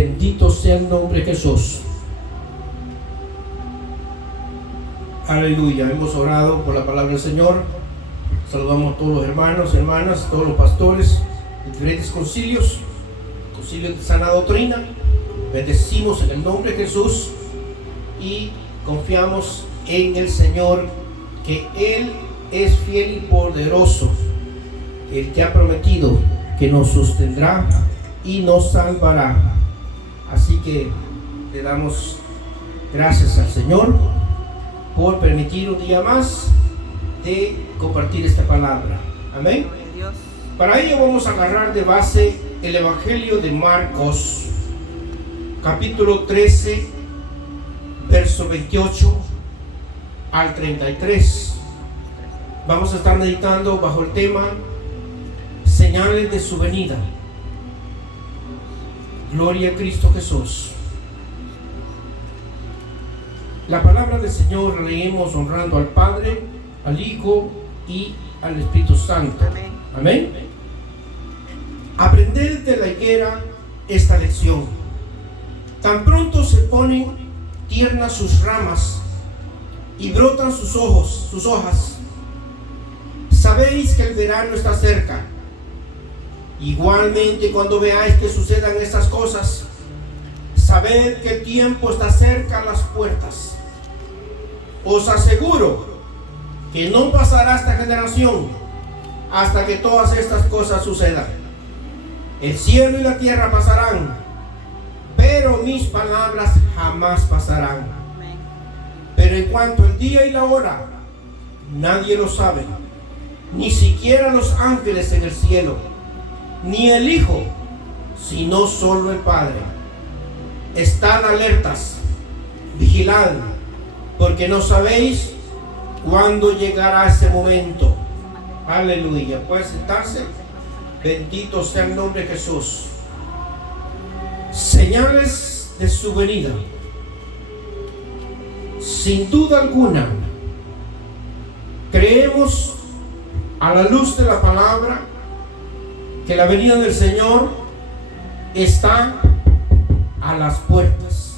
Bendito sea el nombre de Jesús. Aleluya. Hemos orado por la palabra del Señor. Saludamos a todos los hermanos, hermanas, todos los pastores de diferentes concilios de sana doctrina. Bendecimos en el nombre de Jesús y confiamos en el Señor, que Él es fiel y poderoso, el que ha prometido que nos sostendrá y nos salvará. Así que le damos gracias al Señor por permitir un día más de compartir esta palabra. Amén. Para ello vamos a agarrar de base el Evangelio de Marcos, capítulo 13, verso 28 al 33. Vamos a estar meditando bajo el tema señales de su venida. Gloria a Cristo Jesús. La palabra del Señor leemos honrando al Padre, al Hijo y al Espíritu Santo. Amén. Aprended de la higuera esta lección. Tan pronto se ponen tiernas sus ramas y brotan sus hojas, sabéis que el verano está cerca. Igualmente, cuando veáis que sucedan estas cosas, sabed que el tiempo está cerca a las puertas. Os aseguro que no pasará esta generación hasta que todas estas cosas sucedan. El cielo y la tierra pasarán, pero mis palabras jamás pasarán. Pero en cuanto al día y la hora, nadie lo sabe, ni siquiera los ángeles en el cielo, ni el Hijo, sino solo el Padre. Estad alertas, vigilad, porque no sabéis cuándo llegará ese momento. Aleluya. ¿Puede sentarse? Bendito sea el nombre de Jesús. Señales de su venida. Sin duda alguna, creemos a la luz de la palabra que la venida del Señor está a las puertas.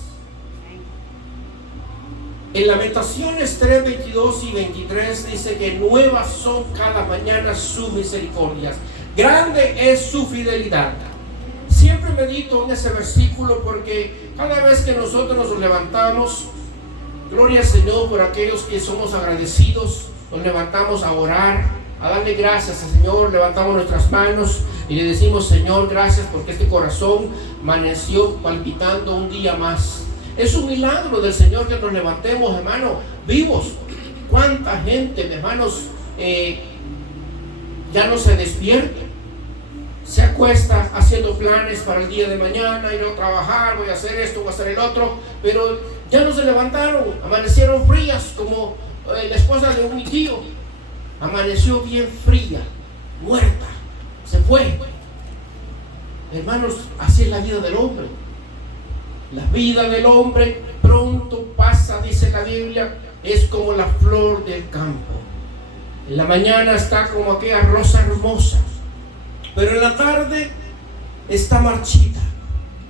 En Lamentaciones 3, 22 y 23 dice que nuevas son cada mañana sus misericordias. Grande es su fidelidad. Siempre medito en ese versículo porque cada vez que nosotros nos levantamos, gloria al Señor por aquellos que somos agradecidos, nos levantamos a orar, a darle gracias al Señor, levantamos nuestras manos y le decimos: Señor, gracias porque este corazón amaneció palpitando un día más. Es un milagro del Señor que nos levantemos, hermano, vivos. ¿Cuánta gente, hermanos, ya no se despierta? Se acuesta haciendo planes para el día de mañana, ir a trabajar, voy a hacer esto, voy a hacer el otro, pero ya no se levantaron, amanecieron frías como la esposa de un tío. Amaneció bien fría, muerta, se fue. Hermanos, así es la vida del hombre. La vida del hombre pronto pasa, dice la Biblia, es como la flor del campo. En la mañana está como aquella rosa hermosa, pero en la tarde está marchita.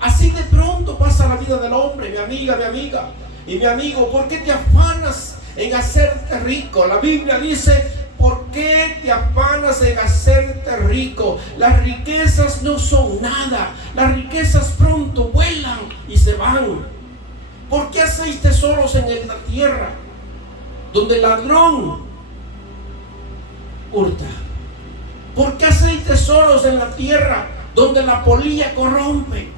Así de pronto pasa la vida del hombre, mi amiga, mi amiga y mi amigo. ¿Por qué te afanas en hacerte rico? La Biblia dice: ¿por qué te afanas en hacerte rico? Las riquezas no son nada. Las riquezas pronto vuelan y se van. ¿Por qué hacéis tesoros en la tierra, donde el ladrón hurta? ¿Por qué hacéis tesoros en la tierra, donde la polilla corrompe?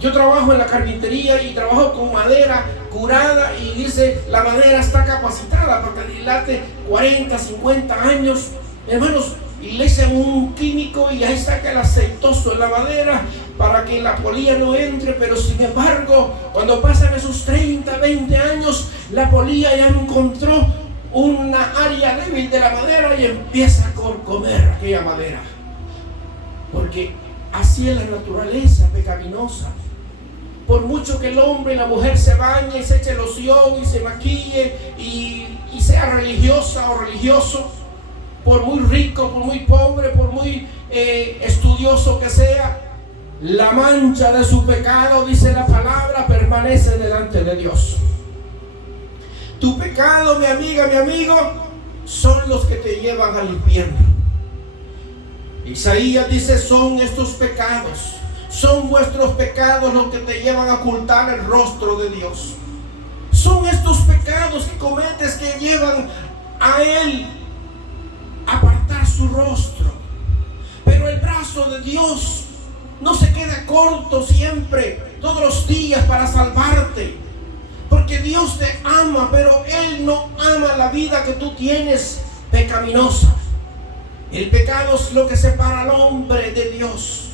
Yo trabajo en la carpintería y trabajo con madera curada, y dice: la madera está capacitada para que dilate 40, 50 años. Hermanos, y le echan un químico y ahí saca el aceitoso en la madera para que la polilla no entre. Pero sin embargo, cuando pasan esos 30, 20 años, la polilla ya encontró una área débil de la madera y empieza a comer aquella madera. Porque así es la naturaleza pecaminosa. Por mucho que el hombre y la mujer se bañe y se eche loción y se maquille y sea religiosa o religioso, por muy rico, por muy pobre, por muy estudioso que sea, la mancha de su pecado, dice la palabra, permanece delante de Dios. Tu pecado, mi amiga, mi amigo, son los que te llevan al infierno. Isaías dice: son estos pecados, son vuestros pecados los que te llevan a ocultar el rostro de Dios. Son estos pecados que cometes que llevan a Él a apartar su rostro. Pero el brazo de Dios no se queda corto siempre, todos los días, para salvarte. Porque Dios te ama, pero Él no ama la vida que tú tienes pecaminosa. El pecado es lo que separa al hombre de Dios.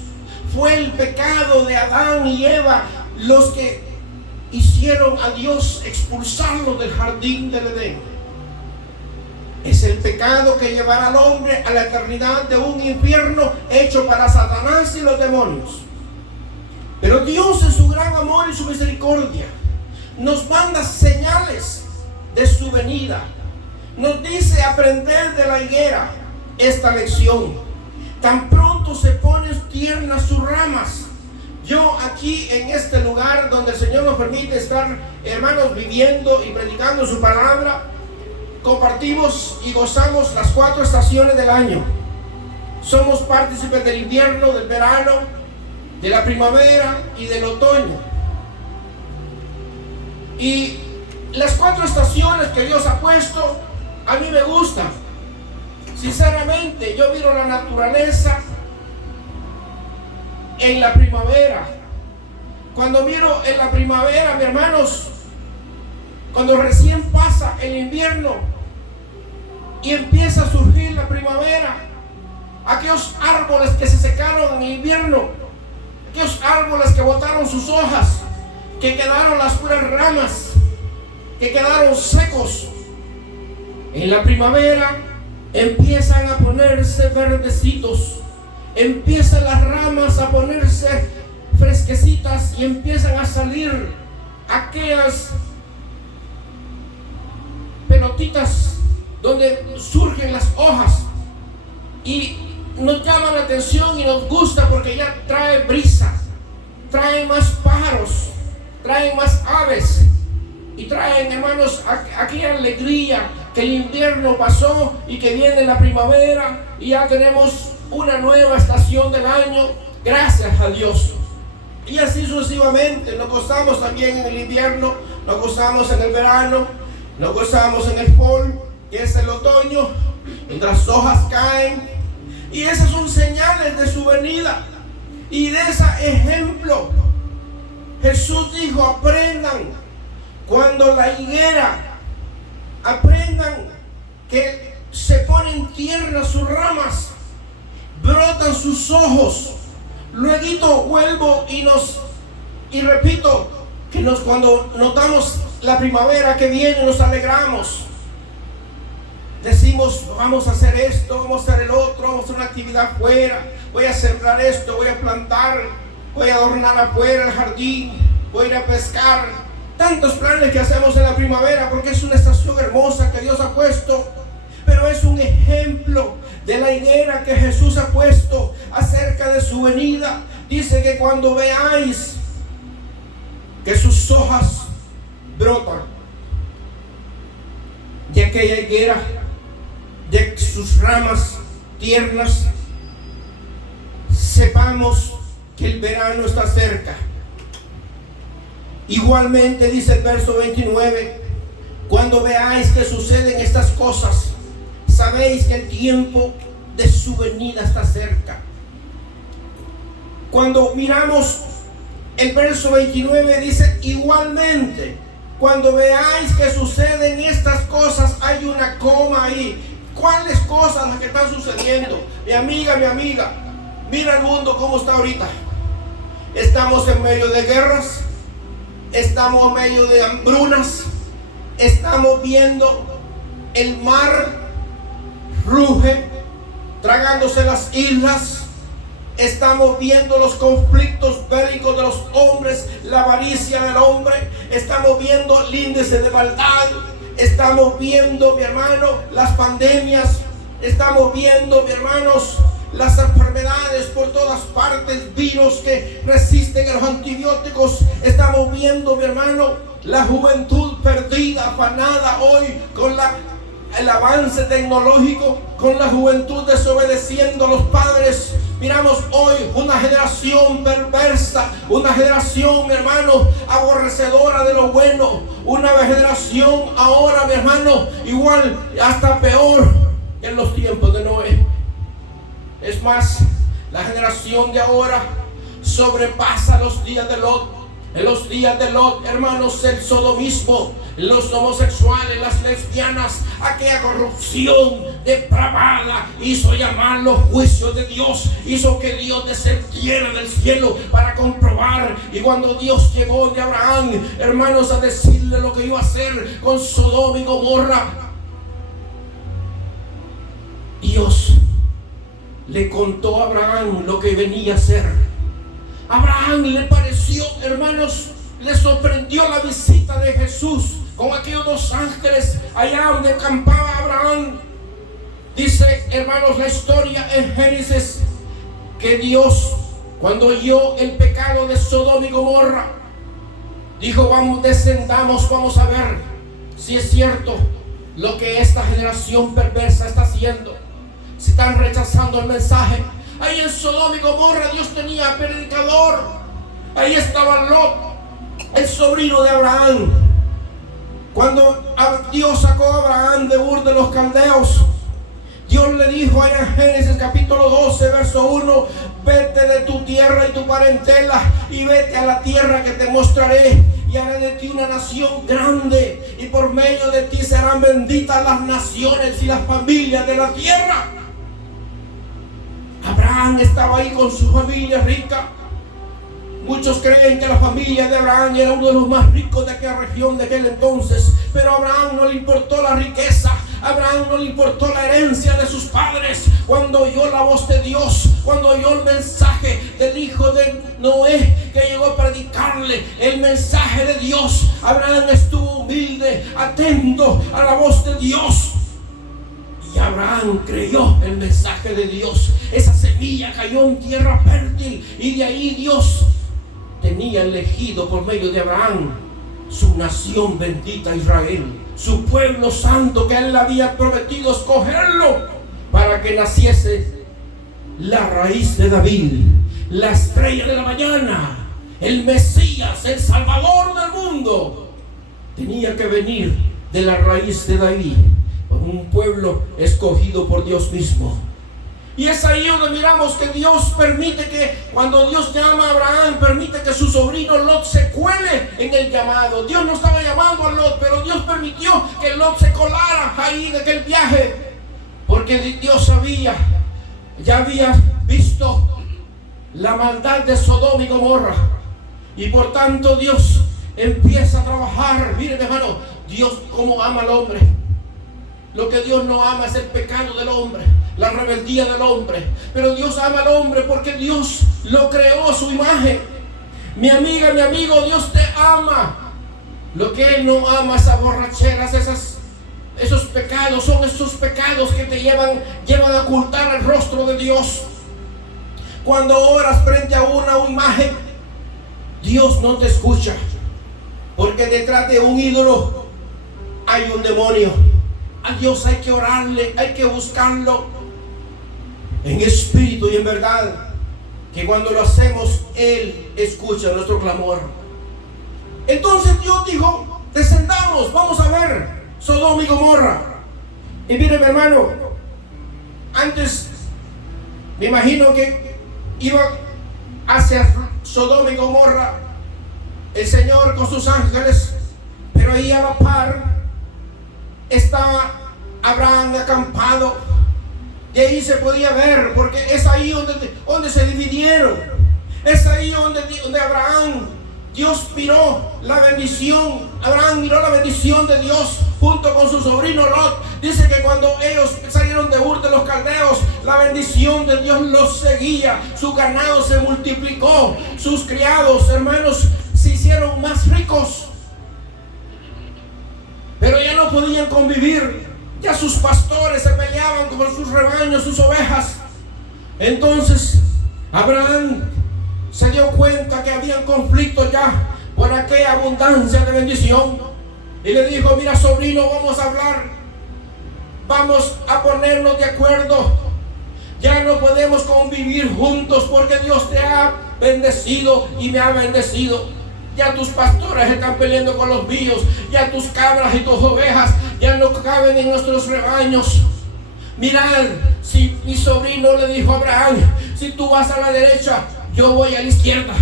Fue el pecado de Adán y Eva los que hicieron a Dios expulsarlo del jardín del Edén. Es el pecado que llevará al hombre a la eternidad de un infierno hecho para Satanás y los demonios. Pero Dios, en su gran amor y su misericordia, nos manda señales de su venida. Nos dice aprender de la higuera esta lección. Tan pronto se ponen tiernas sus ramas. Yo aquí en este lugar donde el Señor nos permite estar, hermanos, viviendo y predicando su palabra, compartimos y gozamos las 4 estaciones del año. Somos partícipes del invierno, del verano, de la primavera y del otoño. Y las 4 estaciones que Dios ha puesto a mí me gustan. Sinceramente, yo miro la naturaleza en la primavera. Cuando miro en la primavera, mis hermanos, cuando recién pasa el invierno y empieza a surgir la primavera, aquellos árboles que se secaron en el invierno, aquellos árboles que botaron sus hojas, que quedaron las puras ramas, que quedaron secos, en la primavera empiezan a ponerse verdecitos, empiezan las ramas a ponerse fresquecitas y empiezan a salir aquellas pelotitas donde surgen las hojas, y nos llama la atención y nos gusta porque ya trae brisa, trae más pájaros, traen más aves y traen, hermanos, aquella alegría que el invierno pasó y que viene la primavera y ya tenemos una nueva estación del año, gracias a Dios. Y así sucesivamente. Nos gozamos también en el invierno, nos gozamos en el verano, nos gozamos en el fall, que es el otoño, donde las hojas caen, y esas son señales de su venida. Y de ese ejemplo Jesús dijo: aprendan cuando la higuera, aprendan que se ponen tiernas sus ramas, brotan sus ojos. Luego vuelvo y repito que cuando notamos la primavera que viene, nos alegramos. Decimos: vamos a hacer esto, vamos a hacer el otro, vamos a hacer una actividad afuera, voy a sembrar esto, voy a plantar, voy a adornar afuera el jardín, voy a ir a pescar. Tantos planes que hacemos en la primavera, porque es una estación hermosa que Dios ha puesto, pero es un ejemplo de la higuera que Jesús ha puesto acerca de su venida. Dice que cuando veáis que sus hojas brotan de aquella higuera, de sus ramas tiernas, sepamos que el verano está cerca. Igualmente dice el verso 29: cuando veáis que suceden estas cosas, sabéis que el tiempo de su venida está cerca. Cuando miramos el verso 29, dice: igualmente, cuando veáis que suceden estas cosas, hay una coma ahí. ¿Cuáles cosas las que están sucediendo? Mi amiga, mira el mundo cómo está ahorita. Estamos en medio de guerras, estamos en medio de hambrunas, estamos viendo el mar ruge, tragándose las islas, estamos viendo los conflictos bélicos de los hombres, la avaricia del hombre, estamos viendo el índice de maldad, estamos viendo, mi hermano, las pandemias, estamos viendo, mi hermanos, las enfermedades enfermedades por todas partes, virus que resisten a los antibióticos. Estamos viendo, mi hermano, la juventud perdida, afanada hoy con el avance tecnológico, con la juventud desobedeciendo a los padres. Miramos hoy una generación perversa, una generación, mi hermano, aborrecedora de lo bueno, una generación ahora, mi hermano, igual, hasta peor que en los tiempos de Noé. Es más, la generación de ahora sobrepasa los días de Lot. En los días de Lot, hermanos, el sodomismo, los homosexuales, las lesbianas, aquella corrupción depravada hizo llamar los juicios de Dios, hizo que Dios descendiera del cielo para comprobar. Y cuando Dios llegó de Abraham, hermanos, a decirle lo que iba a hacer con Sodoma y Gomorra, Dios le contó a Abraham lo que venía a hacer. Abraham le pareció, hermanos, le sorprendió la visita de Jesús con aquellos dos ángeles allá donde acampaba Abraham. Dice, hermanos, la historia en Génesis que Dios, cuando oyó el pecado de Sodoma y Gomorra, dijo: vamos, descendamos, vamos a ver si es cierto lo que esta generación perversa está haciendo. Si están rechazando el mensaje. Ahí en Sodoma y Gomorra Dios tenía predicador. Ahí estaba Lot, el sobrino de Abraham. Cuando Dios sacó a Abraham de Ur de los Caldeos, Dios le dijo allá en Génesis capítulo 12, verso 1: vete de tu tierra y tu parentela y vete a la tierra que te mostraré, y haré de ti una nación grande, y por medio de ti serán benditas las naciones y las familias de la tierra. Abraham estaba ahí con su familia rica. Muchos creen que la familia de Abraham era uno de los más ricos de aquella región de aquel entonces, pero a Abraham no le importó la riqueza, a Abraham no le importó la herencia de sus padres. Cuando oyó la voz de Dios, cuando oyó el mensaje del hijo de Noé que llegó a predicarle el mensaje de Dios, Abraham estuvo humilde, atento a la voz de Dios. Y Abraham creyó el mensaje de Dios. Esa semilla cayó en tierra fértil, y de ahí Dios tenía elegido por medio de Abraham su nación bendita, Israel, su pueblo santo, que él había prometido escogerlo para que naciese la raíz de David, la estrella de la mañana, el Mesías, el Salvador del mundo. Tenía que venir de la raíz de David, un pueblo escogido por Dios mismo. Y es ahí donde miramos que Dios permite que, cuando Dios llama a Abraham, permite que su sobrino Lot se cuele en el llamado. Dios no estaba llamando a Lot, pero Dios permitió que Lot se colara ahí en aquel viaje, porque Dios sabía, ya había visto la maldad de Sodoma y Gomorra, y por tanto Dios empieza a trabajar. Miren, hermano, Dios cómo ama al hombre. Lo que Dios no ama es el pecado del hombre, la rebeldía del hombre. Pero Dios ama al hombre porque Dios lo creó a su imagen. Mi amiga, mi amigo, Dios te ama. Lo que Él no ama, esas borracheras, esos pecados, son esos pecados que te llevan a ocultar el rostro de Dios. Cuando oras frente a una imagen, Dios no te escucha, porque detrás de un ídolo hay un demonio. A Dios hay que orarle, hay que buscarlo en espíritu y en verdad, que cuando lo hacemos Él escucha nuestro clamor. Entonces Dios dijo: descendamos, vamos a ver Sodoma y Gomorra. Y mire, mi hermano, antes me imagino que iba hacia Sodoma y Gomorra el Señor con sus ángeles, pero ahí a la par estaba Abraham acampado, y ahí se podía ver, porque es ahí donde se dividieron. Es ahí donde Abraham, Dios miró la bendición. Abraham miró la bendición de Dios junto con su sobrino Lot. Dice que cuando ellos salieron de Ur de los Caldeos, la bendición de Dios los seguía. Su ganado se multiplicó, sus criados, hermanos, se hicieron más ricos. Pero ya no podían convivir. Ya sus pastores se peleaban con sus rebaños, sus ovejas. Entonces Abraham se dio cuenta que había conflicto ya por aquella abundancia de bendición. Y le dijo: mira, sobrino, vamos a hablar. Vamos a ponernos de acuerdo. Ya no podemos convivir juntos porque Dios te ha bendecido y me ha bendecido. Ya tus pastores están peleando con los míos. Ya tus cabras y tus ovejas ya no caben en nuestros rebaños. Mirad, si mi sobrino le dijo a Abraham: si tú vas a la derecha, yo voy a la izquierda.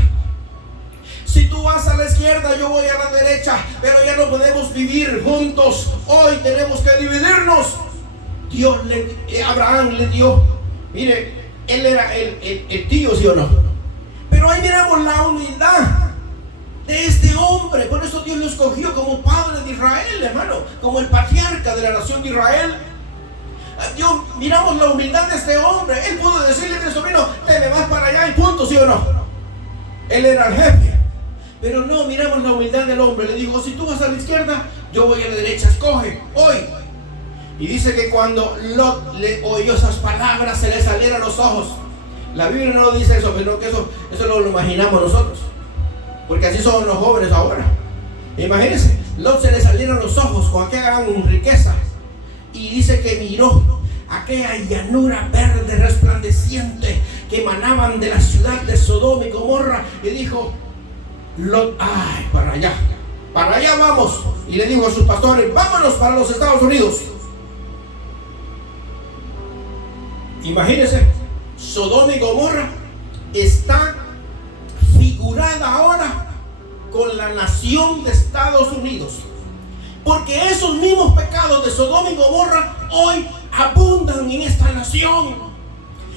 Si tú vas a la izquierda, yo voy a la derecha. Pero ya no podemos vivir juntos. Hoy tenemos que dividirnos. Abraham le dio. Mire, él era el tío, ¿sí o no? Pero ahí miramos la humildad de este hombre. Por eso Dios lo escogió como padre de Israel, hermano, como el patriarca de la nación de Israel. Dios, miramos la humildad de este hombre. Él pudo decirle a mi sobrino: te me vas para allá y punto, ¿sí o no? Él era el jefe. Pero no, miramos la humildad del hombre. Le dijo: si tú vas a la izquierda, yo voy a la derecha, escoge hoy. Y dice que cuando Lot le oyó esas palabras, se le salieron los ojos. La Biblia no dice eso, pero que eso lo imaginamos nosotros, porque así son los jóvenes ahora. Imagínense, Lot se le salieron los ojos con aquella gran riqueza. Y dice que miró aquella llanura verde resplandeciente que emanaban de la ciudad de Sodoma y Gomorra, y dijo: Lot, ay, para allá vamos. Y le dijo a sus pastores: vámonos para los Estados Unidos. Imagínense, Sodoma y Gomorra está figurada ahora con la nación de Estados Unidos, porque esos mismos pecados de Sodoma y Gomorra hoy abundan en esta nación.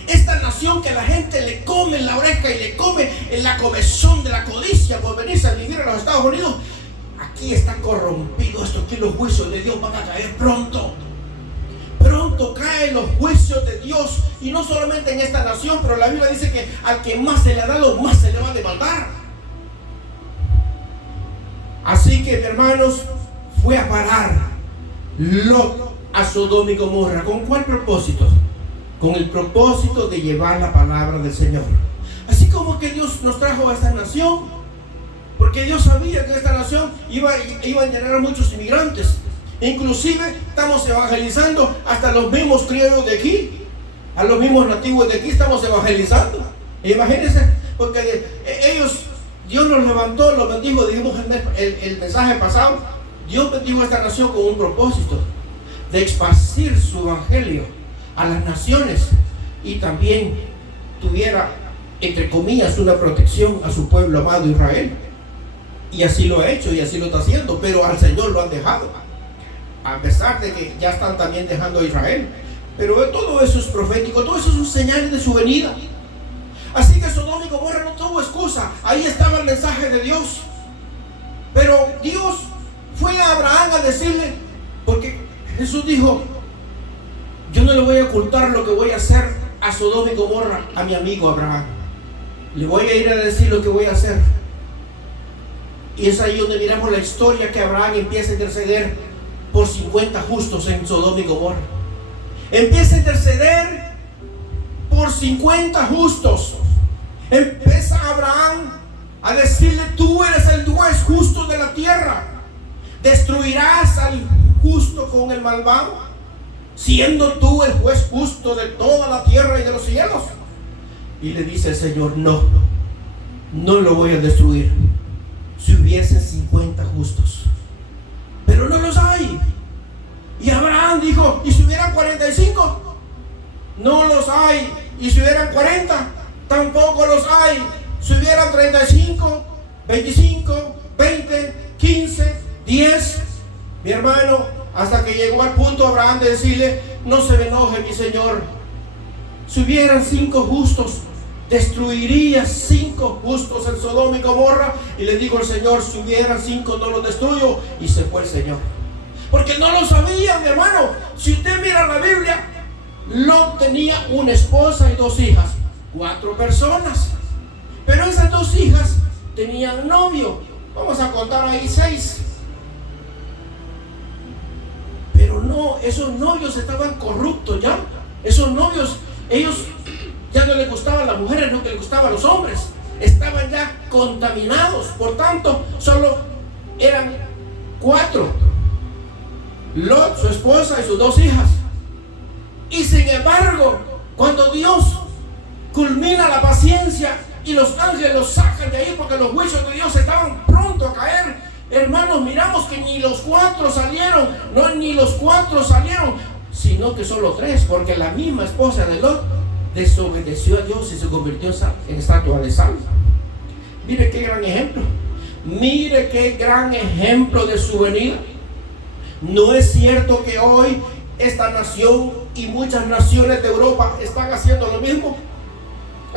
Esta nación que la gente le come en la oreja y le come en la comezón de la codicia por venirse a vivir a los Estados Unidos. Aquí está corrompido esto. Aquí los juicios de Dios van a caer pronto. Pronto caen los juicios de Dios. Y no solamente en esta nación, pero la Biblia dice que al que más se le ha dado, más se le va a demandar. Así que, hermanos, fue a parar Lot a Sodoma y Gomorra. ¿Con cuál propósito? Con el propósito de llevar la palabra del Señor. Así como que Dios nos trajo a esta nación, porque Dios sabía que esta nación iba a llenar a muchos inmigrantes. Inclusive estamos evangelizando hasta los mismos criollos de aquí, a los mismos nativos de aquí estamos evangelizando. Imagínense, porque ellos, Dios los levantó, los bendijo. Dijimos el mensaje pasado, Dios bendijo a esta nación con un propósito de esparcir su evangelio a las naciones, y también tuviera, entre comillas, una protección a su pueblo amado Israel. Y así lo ha hecho y así lo está haciendo, pero al Señor lo han dejado, a pesar de que ya están también dejando a Israel. Pero todo eso es profético, todo eso son señales de su venida. Así que Sodoma y Gomorra no tuvo excusa. Ahí estaba el mensaje de Dios. Pero Dios fue a Abraham a decirle, porque Jesús dijo: yo no le voy a ocultar lo que voy a hacer a Sodoma y Gomorra a mi amigo Abraham. Le voy a ir a decir lo que voy a hacer. Y es ahí donde miramos la historia, que Abraham empieza a interceder por 50 justos en Sodoma y Gomorra. Empieza a interceder por 50 justos. Empieza Abraham a decirle: tú eres el juez justo de la tierra. ¿Destruirás al justo con el malvado, siendo tú el juez justo de toda la tierra y de los cielos? Y le dice el Señor: no lo voy a destruir. Si hubiesen 50 justos, pero no los hay. Y Abraham dijo: ¿y si hubieran 45? No los hay. ¿Y si hubieran 40? Tampoco los hay. Si hubieran 35, 25, 20, 15, 10. Mi hermano, hasta que llegó al punto Abraham de decirle: no se me enoje mi Señor. Si hubieran 5 justos, destruiría 5 justos en Sodoma y Gomorra. Y le digo al Señor: si hubieran 5, no los destruyo. Y se fue el Señor, porque no lo sabía, mi hermano. Si usted mira la Biblia, Lot tenía una esposa y 2 hijas, 4 personas. Pero esas 2 hijas tenían novio. Vamos a contar ahí 6. Pero no, esos novios estaban corruptos ya. Esos novios, ellos Ya no les gustaban las mujeres, no que les gustaban los hombres. Estaban ya contaminados. Por tanto, solo eran 4: Lot, su esposa y sus 2 hijas. Y sin embargo, cuando Dios culmina la paciencia y los ángeles los sacan de ahí porque los juicios de Dios estaban pronto a caer, hermanos, miramos que ni los 4 salieron, sino que solo 3, porque la misma esposa de Lot desobedeció a Dios y se convirtió en estatua de sal. Mire qué gran ejemplo. Mire qué gran ejemplo de su venida. No es cierto que hoy esta nación y muchas naciones de Europa están haciendo lo mismo.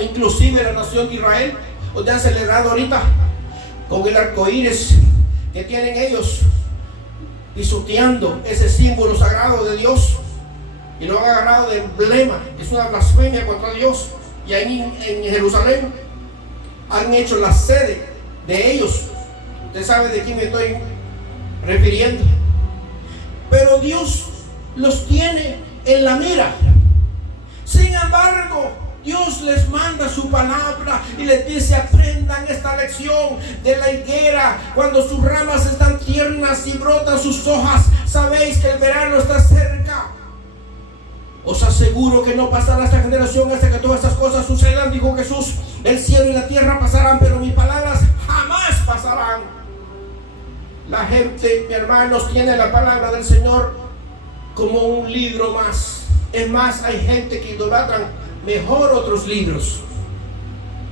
Inclusive la nación de Israel, donde han celebrado ahorita con el arco iris que tienen ellos, pisoteando ese símbolo sagrado de Dios, y lo han agarrado de emblema. Es una blasfemia contra Dios. Y ahí en Jerusalén han hecho la sede de ellos. Usted sabe de quién me estoy refiriendo. Pero Dios los tiene en la mira. Sin embargo, Dios les manda su palabra y les dice: aprendan esta lección de la higuera. Cuando sus ramas están tiernas y brotan sus hojas, sabéis que el verano está cerca. Os aseguro que no pasará esta generación hasta que todas estas cosas sucedan, dijo Jesús. El cielo y la tierra pasarán, pero mis palabras jamás pasarán. La gente, mis hermanos, tiene la palabra del Señor como un libro más. Es más, hay gente que idolatran mejor otros libros.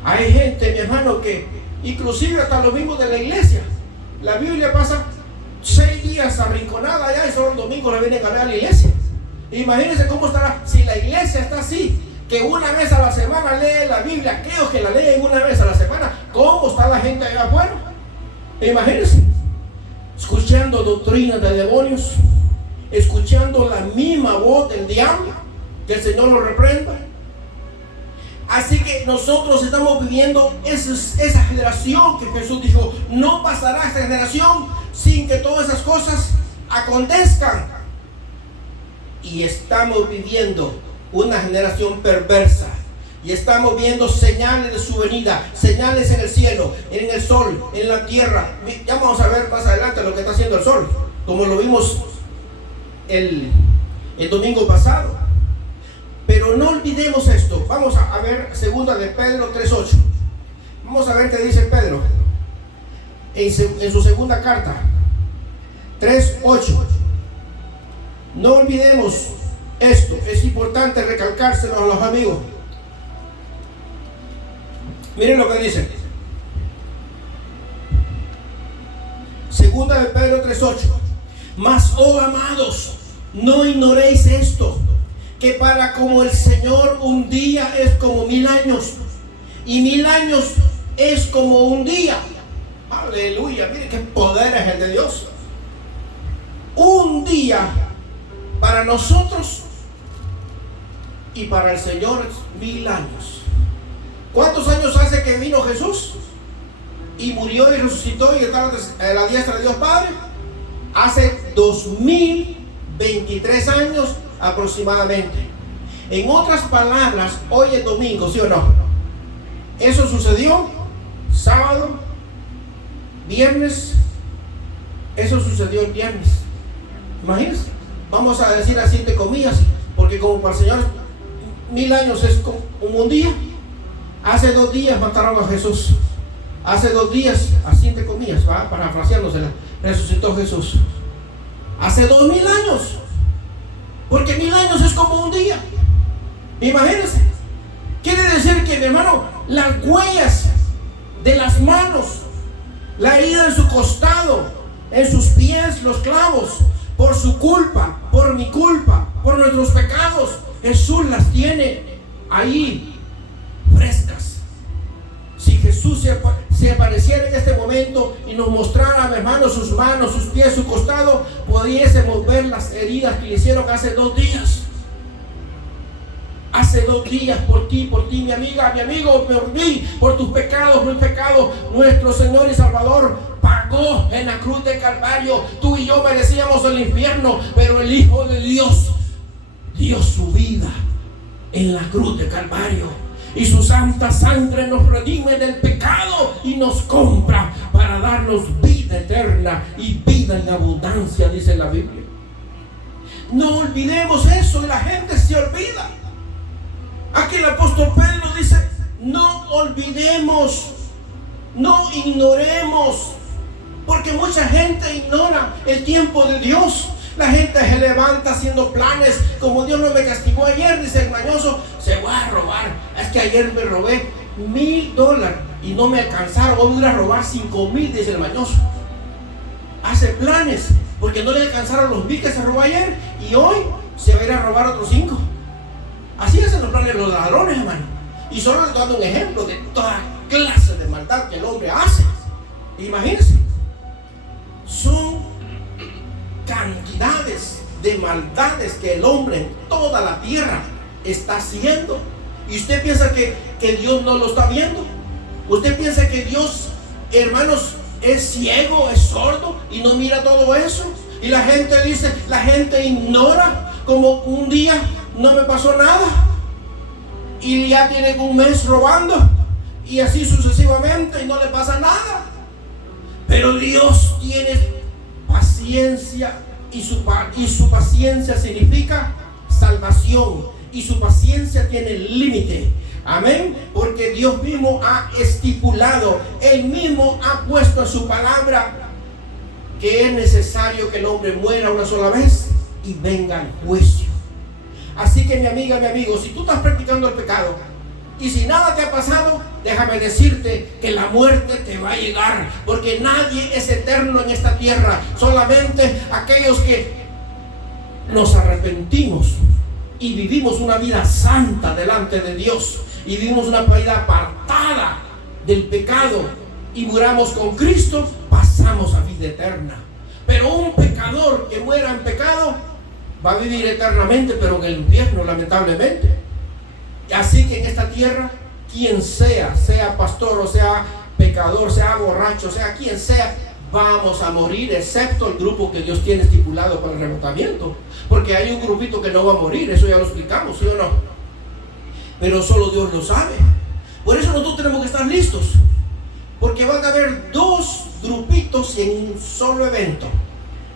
Hay gente, mi hermano, que inclusive hasta lo mismo de la iglesia. La Biblia pasa 6 días arrinconada allá y solo el domingo le vienen a ver a la iglesia. Imagínense cómo estará si la iglesia está así, que una vez a la semana lee la Biblia, aquellos que la leen una vez a la semana. ¿Cómo está la gente allá afuera? Imagínense, escuchando doctrinas de demonios, escuchando la misma voz del diablo, que el Señor lo reprenda. Así que nosotros estamos viviendo esa generación que Jesús dijo: no pasará esta generación sin que todas esas cosas acontezcan. Y estamos viviendo una generación perversa. Y estamos viendo señales de su venida, señales en el cielo, en el sol, en la tierra. Ya vamos a ver más adelante lo que está haciendo el sol, como lo vimos el domingo pasado. Pero no olvidemos esto. Vamos a ver 2 de Pedro 3:8. Vamos a ver qué dice Pedro en su segunda carta 3:8. No olvidemos esto. Es importante recalcárselo a los amigos. Miren lo que dice 2 de Pedro 3:8. Mas, oh amados, no ignoréis esto, que para como el Señor un día es como 1000 años, y 1000 años es como un día. Aleluya, mire qué poder es el de Dios. Un día para nosotros y para el Señor es 1000 años. ¿Cuántos años hace que vino Jesús y murió y resucitó y está a la diestra de Dios Padre? Hace 2023 años aproximadamente. En otras palabras, hoy es domingo, ¿sí o no? Eso sucedió sábado, viernes. Eso sucedió el viernes. Imagínense. Vamos a decir así entre comillas, porque como para el Señor 1000 años es como un día. Hace 2 días mataron a Jesús. Hace 2 días, así entre comillas, parafraseándosela, resucitó Jesús. Hace 2000 años. Porque 1000 años es como un día. Imagínense. Quiere decir que, mi hermano, las huellas de las manos, la herida en su costado, en sus pies, los clavos, por su culpa, por mi culpa, por nuestros pecados, Jesús las tiene ahí frescas. Si Jesús se apareciera en este momento y nos mostrara, mi hermano, sus manos, sus pies, su costado, pudiésemos ver las heridas que le hicieron hace 2 días. Hace 2 días, por ti, mi amiga, mi amigo, por mí, por tus pecados, mis pecados, nuestro Señor y Salvador pagó en la cruz de Calvario. Tú y yo merecíamos el infierno, pero el Hijo de Dios dio su vida en la cruz de Calvario y su santa sangre nos redime del pecado y nos compra para darnos vida eterna y vida en abundancia, dice la Biblia. No olvidemos eso, y la gente se olvida. Aquí el apóstol Pedro dice: no olvidemos, no ignoremos, porque mucha gente ignora el tiempo de Dios. La gente se levanta haciendo planes, como Dios no me castigó ayer, dice el mañoso, se va a robar. Es que ayer me robé $1,000 y no me alcanzaron, hoy voy a robar 5,000, dice el mañoso. Hace planes porque no le alcanzaron los 1,000 que se robó ayer, y hoy se va a ir a robar otros 5. Así hacen los planes los ladrones, hermano. Y solo les estoy dando un ejemplo de toda clase de maldad que el hombre hace. Imagínense, son cantidades de maldades que el hombre en toda la tierra está haciendo. Y usted piensa que Dios no lo está viendo. Usted piensa que Dios, hermanos, es ciego, es sordo y no mira todo eso. Y la gente dice, la gente ignora, como un día no me pasó nada y ya tienen un mes robando, y así sucesivamente, y no le pasa nada. Pero Dios tiene paciencia, y su paciencia significa salvación, y su paciencia tiene límite. Amén, porque Dios mismo ha estipulado, Él mismo ha puesto en su palabra que es necesario que el hombre muera una sola vez y venga el juicio. Así que mi amiga, mi amigo, si tú estás practicando el pecado y si nada te ha pasado, déjame decirte que la muerte te va a llegar, porque nadie es eterno en esta tierra, solamente aquellos que nos arrepentimos y vivimos una vida santa delante de Dios, y vivimos una vida apartada del pecado y muramos con Cristo, pasamos a vida eterna. Pero un pecador que muera en pecado va a vivir eternamente, pero en el infierno, lamentablemente. Así que en esta tierra, quien sea, sea pastor o sea pecador, sea borracho, sea quien sea, vamos a morir, excepto el grupo que Dios tiene estipulado para el arrebatamiento. Porque hay un grupito que no va a morir, eso ya lo explicamos, ¿sí o no? Pero solo Dios lo sabe. Por eso nosotros tenemos que estar listos, porque van a haber dos grupitos en un solo evento.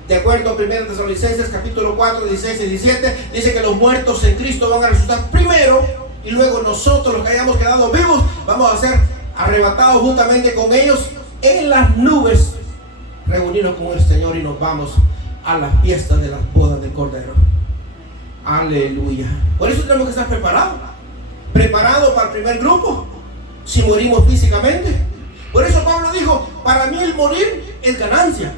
De acuerdo a 1 Tesalonicenses capítulo 4, 16 y 17, dice que los muertos en Cristo van a resucitar primero, y luego nosotros, los que hayamos quedado vivos, vamos a ser arrebatados juntamente con ellos en las nubes, reunirnos con el Señor, y nos vamos a las fiestas de las bodas del Cordero. Aleluya. Por eso tenemos que estar preparados para el primer grupo, si morimos físicamente. Por eso Pablo dijo, para mí el morir es ganancia,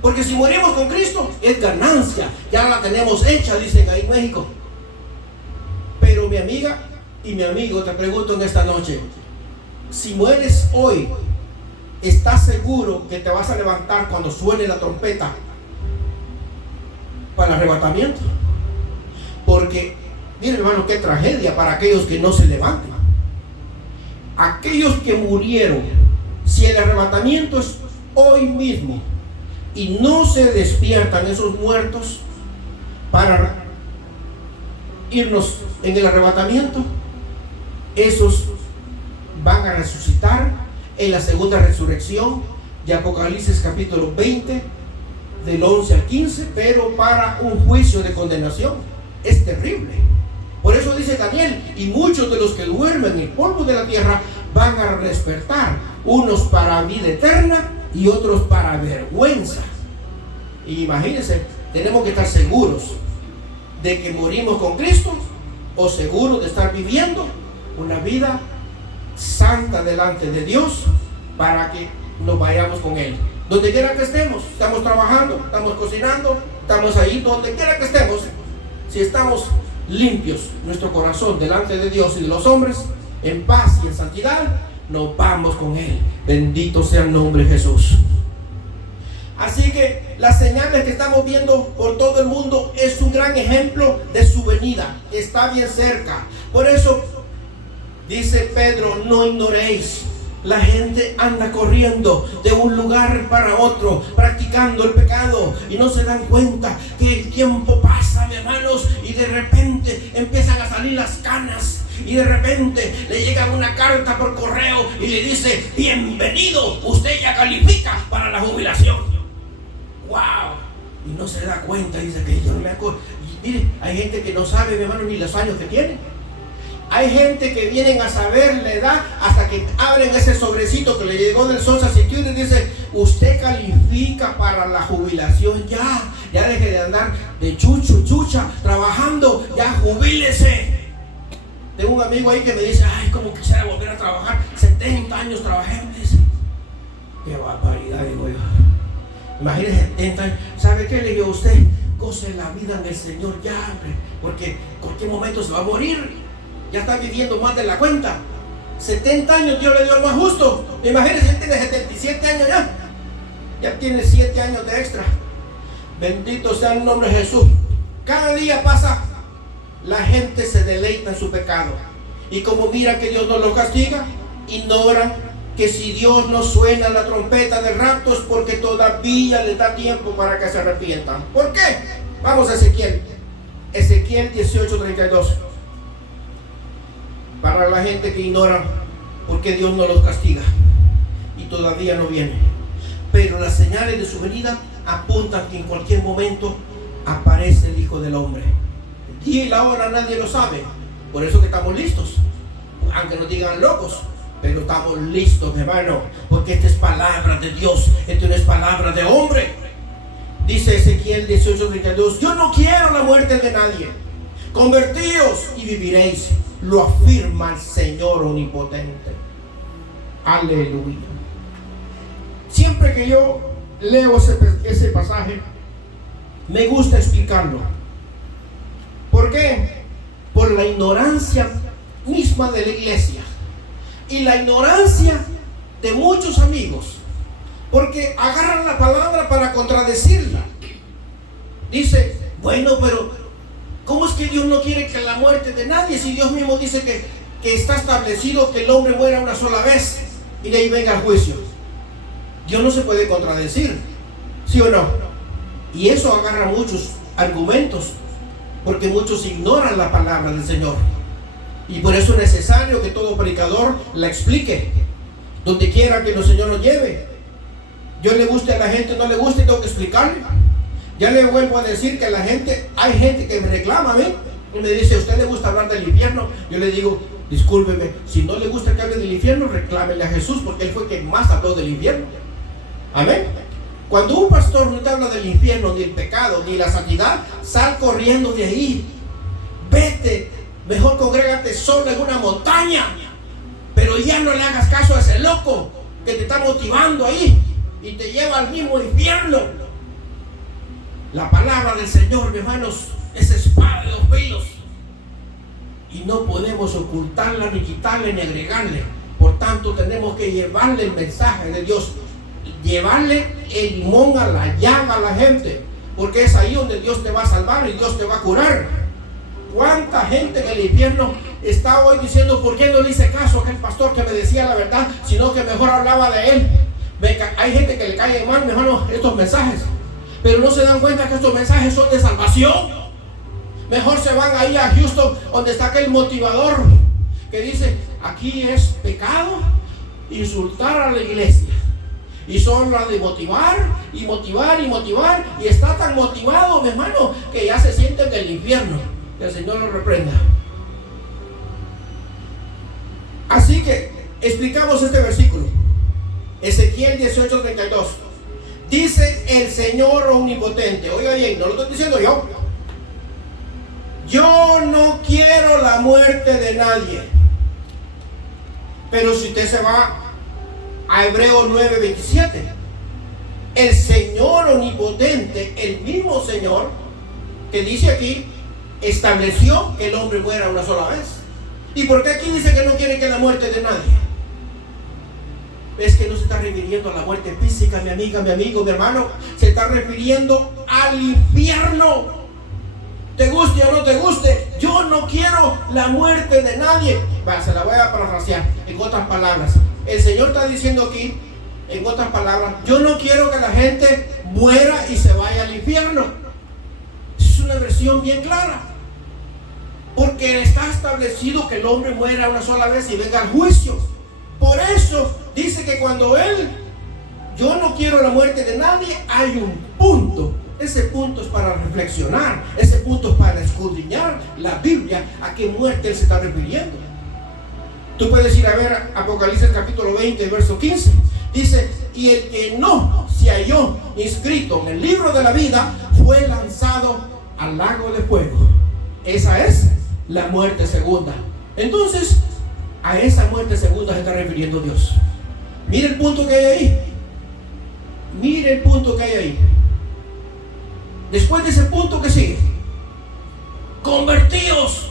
porque si morimos con Cristo es ganancia, ya la tenemos hecha, dicen ahí en México. Pero mi amiga y mi amigo, te pregunto en esta noche, si mueres hoy, ¿estás seguro que te vas a levantar cuando suene la trompeta para el arrebatamiento? Porque, miren hermano, qué tragedia para aquellos que no se levantan. Aquellos que murieron, si el arrebatamiento es hoy mismo y no se despiertan esos muertos para irnos en el arrebatamiento, esos van a resucitar en la segunda resurrección de Apocalipsis capítulo 20 del 11 al 15, pero para un juicio de condenación. Es terrible. Por eso dice Daniel, y muchos de los que duermen en el polvo de la tierra van a despertar, unos para vida eterna y otros para vergüenza. Y imagínense, tenemos que estar seguros de que morimos con Cristo, o seguros de estar viviendo una vida santa delante de Dios, para que nos vayamos con Él. Donde quiera que estemos, estamos trabajando, estamos cocinando, estamos ahí, donde quiera que estemos, si estamos limpios, nuestro corazón delante de Dios y de los hombres, en paz y en santidad, nos vamos con Él. Bendito sea el nombre de Jesús. Así que las señales que estamos viendo por todo el mundo es un gran ejemplo de su venida. Está bien cerca. Por eso dice Pedro, no ignoréis. La gente anda corriendo de un lugar para otro, practicando el pecado, y no se dan cuenta que el tiempo pasa, mis hermanos, y de repente empiezan a salir las canas, y de repente le llega una carta por correo y le dice: bienvenido, usted ya califica para la jubilación. ¡Wow! Y no se da cuenta, dice que yo no me acuerdo. Mire, hay gente que no sabe, mi hermano, ni los años que tiene. Hay gente que vienen a saber la edad hasta que abren ese sobrecito que le llegó del Social Security y dice: usted califica para la jubilación, ya deje de andar de chucha, trabajando, ya jubílese. Tengo un amigo ahí que me dice: ay, como quisiera volver a trabajar, 70 años trabajé, me dice. Qué barbaridad, digo yo. Imagínese 70 años. ¿Sabe qué le digo a usted? Goce la vida en el Señor ya, hombre, porque en cualquier momento se va a morir. Ya está viviendo más de la cuenta. 70 años Dios le dio el más justo. Imagínense, él tiene 77 años ya. Ya tiene 7 años de extra. Bendito sea el nombre de Jesús. Cada día pasa, la gente se deleita en su pecado. Y como mira que Dios no los castiga, ignoran que si Dios no suena la trompeta de rapto es porque todavía les da tiempo para que se arrepientan. ¿Por qué? Vamos a Ezequiel 18:32. Para la gente que ignora por qué Dios no los castiga y todavía no viene, pero las señales de su venida apuntan que en cualquier momento aparece el Hijo del Hombre. El día y la hora nadie lo sabe, por eso que estamos listos, aunque nos digan locos, pero estamos listos, hermano, porque esta es palabra de Dios, esto no es palabra de hombre. Dice Ezequiel 18:32: yo no quiero la muerte de nadie, convertíos y viviréis, lo afirma el Señor omnipotente. Aleluya. Siempre que yo leo ese pasaje, me gusta explicarlo. ¿Por qué? Por la ignorancia misma de la iglesia y la ignorancia de muchos amigos, porque agarran la palabra para contradecirla. Dice: bueno, pero ¿cómo es que Dios no quiere que la muerte de nadie? Si Dios mismo dice que está establecido que el hombre muera una sola vez y de ahí venga el juicio. Dios no se puede contradecir, ¿sí o no? Y eso agarra muchos argumentos, porque muchos ignoran la palabra del Señor. Y por eso es necesario que todo predicador la explique, donde quiera que el Señor nos lleve. Yo le guste a la gente, no le guste, tengo que explicarle. Ya le vuelvo a decir que hay gente que me reclama a mí y me dice: ¿a usted le gusta hablar del infierno? Yo le digo: discúlpeme, si no le gusta que hable del infierno, reclámele a Jesús, porque Él fue quien más habló del infierno. Amén. Cuando un pastor no te habla del infierno, ni el pecado, ni la santidad, sal corriendo de ahí. Vete, mejor congrégate solo en una montaña, pero ya no le hagas caso a ese loco que te está motivando ahí y te lleva al mismo infierno. La palabra del Señor, mis hermanos, es espada de dos filos y no podemos ocultarla, ni quitarle, ni agregarle. Por tanto, tenemos que llevarle el mensaje de Dios, llevarle el limón a la llaga a la gente, porque es ahí donde Dios te va a salvar y Dios te va a curar. ¿Cuánta gente en el infierno está hoy diciendo: ¿por qué no le hice caso a aquel pastor que me decía la verdad, sino que mejor hablaba de él? Hay gente que le cae mal, mi hermano, estos mensajes, pero no se dan cuenta que estos mensajes son de salvación. Mejor se van ahí a Houston, donde está aquel motivador que dice: aquí es pecado insultar a la iglesia, y son las de motivar y motivar y motivar, y está tan motivado, mi hermano, que ya se siente en el infierno. Que el Señor lo reprenda. Así que explicamos este versículo, Ezequiel 18:32. Dice el Señor omnipotente. Oiga bien, no lo estoy diciendo yo. Yo no quiero la muerte de nadie. Pero si usted se va a Hebreos 9:27, el Señor omnipotente, el mismo Señor que dice aquí, estableció que el hombre muera una sola vez. ¿Y por qué aquí dice que no quiere que la muerte de nadie? Es que no se está refiriendo a la muerte física, mi amiga, mi amigo, mi hermano. Se está refiriendo al infierno. Te guste o no te guste, yo no quiero la muerte de nadie. Se la voy a parafrasear en otras palabras. El Señor está diciendo aquí, en otras palabras: yo no quiero que la gente muera y se vaya al infierno. Es una versión bien clara. Porque está establecido que el hombre muera una sola vez y venga al juicio. Por eso dice que cuando yo no quiero la muerte de nadie, hay un punto. Ese punto es para reflexionar, ese punto es para escudriñar la Biblia, a qué muerte él se está refiriendo. Tú puedes ir a ver Apocalipsis capítulo 20, verso 15. Dice, y el que no se halló inscrito en el libro de la vida fue lanzado al lago de fuego. Esa es la muerte segunda. Entonces, a esa muerte segunda se está refiriendo Dios. Mire el punto que hay ahí. Mire el punto que hay ahí. Después de ese punto que sigue, convertíos.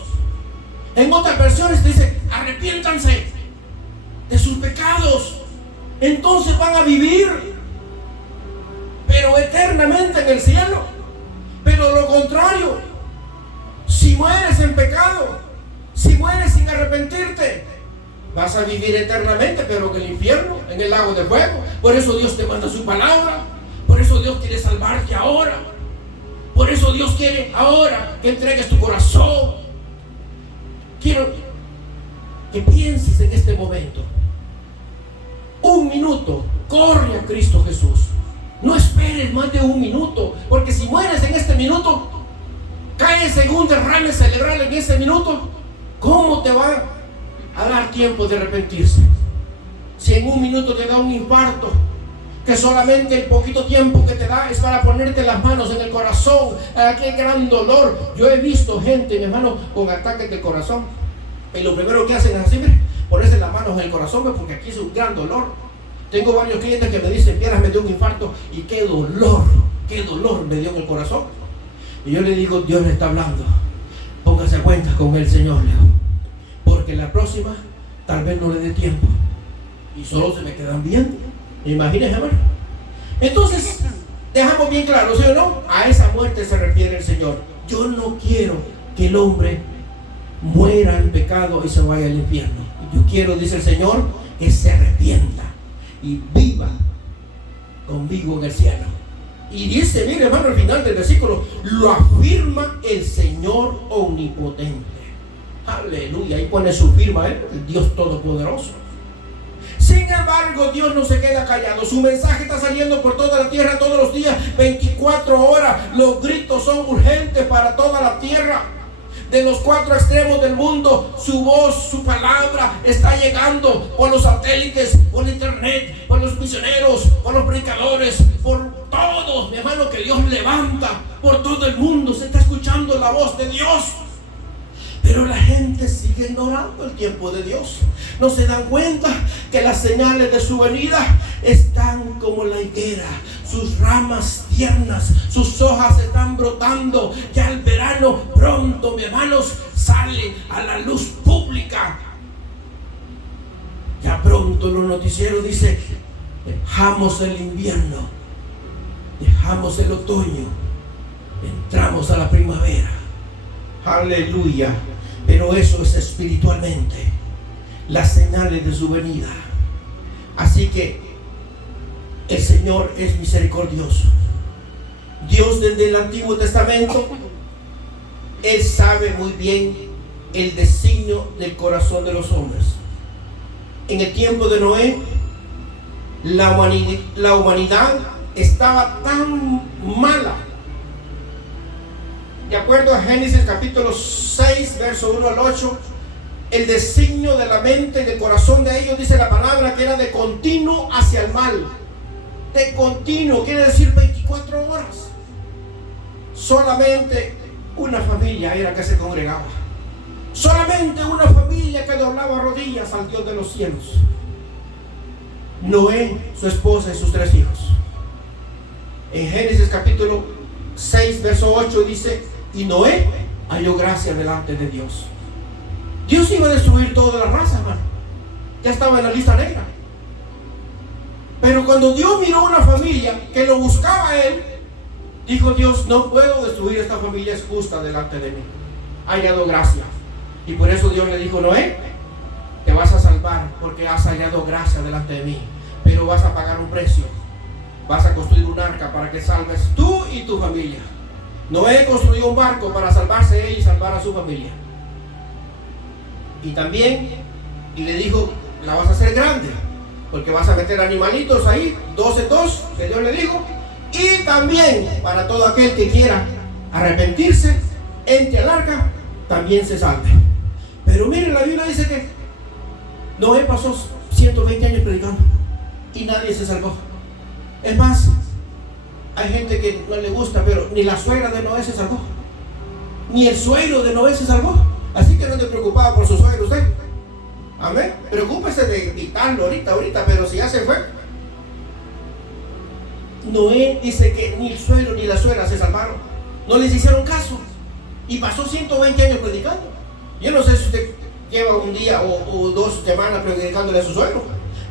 En otras versiones dice, arrepiéntanse de sus pecados. Entonces van a vivir, pero eternamente en el cielo. Pero lo contrario, si mueres en pecado, si mueres sin arrepentirte, vas a vivir eternamente, pero en el infierno, en el lago de fuego. Por eso Dios te manda su palabra. Por eso Dios quiere salvarte ahora. Por eso Dios quiere ahora que entregues tu corazón. Quiero que pienses en este momento. Un minuto, corre a Cristo Jesús. No esperes más de un minuto, porque si mueres en este minuto, caes en un derrame cerebral en ese minuto. ¿Cómo te va a dar tiempo de arrepentirse? Si en un minuto te da un infarto, que solamente el poquito tiempo que te da es para ponerte las manos en el corazón. ¡Qué gran dolor! Yo he visto gente, mi hermano, con ataques de corazón, y lo primero que hacen es así, ponerse las manos en el corazón, porque aquí es un gran dolor. Tengo varios clientes que me dicen, vieras, me dio un infarto, y qué dolor me dio en el corazón. Y yo le digo, Dios le está hablando, póngase a cuenta con el Señor, Leo, porque la próxima tal vez no le dé tiempo, y solo se me quedan viendo. Imagínense, hermano. Entonces, dejamos bien claro, ¿sí o no? A esa muerte se refiere el Señor. Yo no quiero que el hombre muera en pecado y se vaya al infierno. Yo quiero, dice el Señor, que se arrepienta y viva conmigo en el cielo. Y dice, mire, hermano, al final del versículo, lo afirma el Señor omnipotente. Aleluya, ahí pone su firma, el Dios todopoderoso. Sin embargo, Dios no se queda callado. Su mensaje está saliendo por toda la tierra todos los días, 24 horas. Los gritos son urgentes para toda la tierra. De los 4 extremos del mundo, su voz, su palabra está llegando por los satélites, por internet, por los misioneros, por los predicadores, por todos, mi hermano, que Dios levanta. Por todo el mundo se está escuchando la voz de Dios. Pero la gente sigue ignorando el tiempo de Dios. No se dan cuenta que las señales de su venida están como la higuera. Sus ramas tiernas, sus hojas están brotando. Ya el verano pronto, mis hermanos, sale a la luz pública. Ya pronto los noticieros dicen, dejamos el invierno, dejamos el otoño, entramos a la primavera. Aleluya. Pero eso es espiritualmente las señales de su venida. Así que el Señor es misericordioso. Dios, desde el Antiguo Testamento, Él sabe muy bien el designio del corazón de los hombres. En el tiempo de Noé, la humanidad estaba tan mala. De acuerdo a Génesis capítulo 6, verso 1 al 8, el designio de la mente y del corazón de ellos, dice la palabra, que era de continuo hacia el mal. De continuo, quiere decir 24 horas. Solamente una familia era que se congregaba. Solamente una familia que doblaba rodillas al Dios de los cielos. Noé, su esposa y sus 3 hijos. En Génesis capítulo 6, verso 8 dice, y Noé halló gracia delante de Dios. Dios iba a destruir toda la raza, hermano. Ya estaba en la lista negra. Pero cuando Dios miró una familia que lo buscaba a él, dijo Dios, no puedo destruir esta familia, es justa delante de mí. Ha hallado gracia. Y por eso Dios le dijo, Noé, te vas a salvar porque has hallado gracia delante de mí. Pero vas a pagar un precio. Vas a construir un arca para que salves tú y tu familia. Noé construyó un barco para salvarse él y salvar a su familia. Y también le dijo, la vas a hacer grande, porque vas a meter animalitos ahí, 2 en 2, que Dios le dijo. Y también para todo aquel que quiera arrepentirse, entre al arca, también se salve. Pero miren, la Biblia dice que Noé pasó 120 años predicando y nadie se salvó. Es más, hay gente que no le gusta, pero ni la suegra de Noé se salvó, ni el suegro de Noé se salvó. Así que no te preocupaba por su suegro usted. Amén. Preocúpese de quitarlo ahorita, pero si ya se fue. Noé dice que ni el suegro ni la suegra se salvaron. No les hicieron caso. Y pasó 120 años predicando. Yo no sé si usted lleva un día o 2 semanas predicándole a su suegro.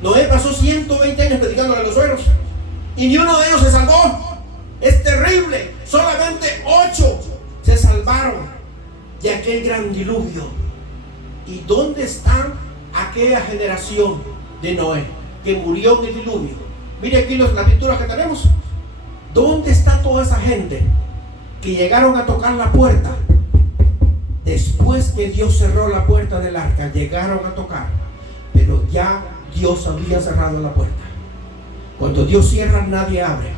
Noé pasó 120 años predicándole a los suegros. Y ni uno de ellos se salvó. Es terrible. Solamente 8 se salvaron de aquel gran diluvio. ¿Y dónde está aquella generación de Noé que murió en el diluvio? Mire aquí las pinturas que tenemos. ¿Dónde está toda esa gente que llegaron a tocar la puerta? Después que Dios cerró la puerta del arca, llegaron a tocar, pero ya Dios había cerrado la puerta. Cuando Dios cierra, nadie abre.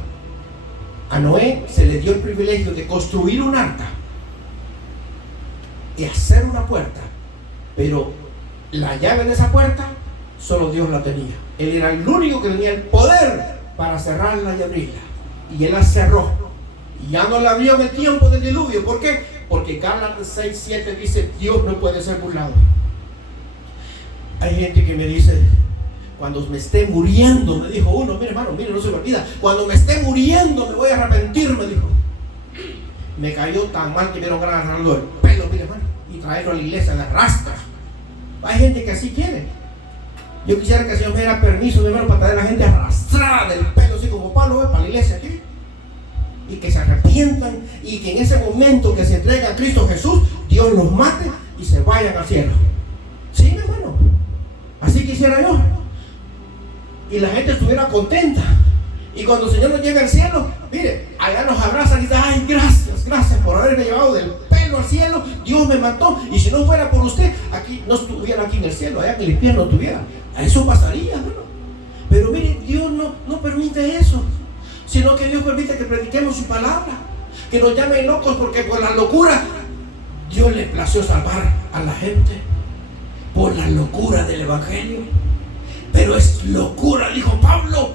A Noé se le dio el privilegio de construir un arca y hacer una puerta, pero la llave de esa puerta solo Dios la tenía. Él era el único que tenía el poder para cerrarla y abrirla, y él la cerró y ya no la abrió en el tiempo del diluvio. ¿Por qué? Porque Gálatas 6:7 dice: Dios no puede ser burlado. Hay gente que me dice, cuando me esté muriendo, me dijo uno, mire hermano, mire, no se me olvida, cuando me esté muriendo me voy a arrepentir, me dijo. Me cayó tan mal que me dieron ganas de agarrarlo del pelo, mire hermano, y traerlo a la iglesia de arrastra. Hay gente que así quiere. Yo quisiera que el Señor me diera permiso, mi hermano, para traer a la gente arrastrada del pelo, así como Pablo, para la iglesia aquí, y que se arrepientan, y que en ese momento que se entrega a Cristo Jesús, Dios los mate y se vayan al cielo. Sí, mi hermano, así quisiera yo, y la gente estuviera contenta, y cuando el Señor nos llegue al cielo, mire, allá nos abrazan y dicen: ay, gracias por haberme llevado del pelo al cielo, Dios me mató, y si no fuera por usted, aquí no estuviera aquí en el cielo, allá en el infierno estuviera. A eso pasaría, hermano. Pero mire, Dios no permite eso, sino que Dios permite que prediquemos su palabra, que nos llamen locos, porque por la locura Dios le plació salvar a la gente, por la locura del evangelio. Pero es locura, dijo Pablo,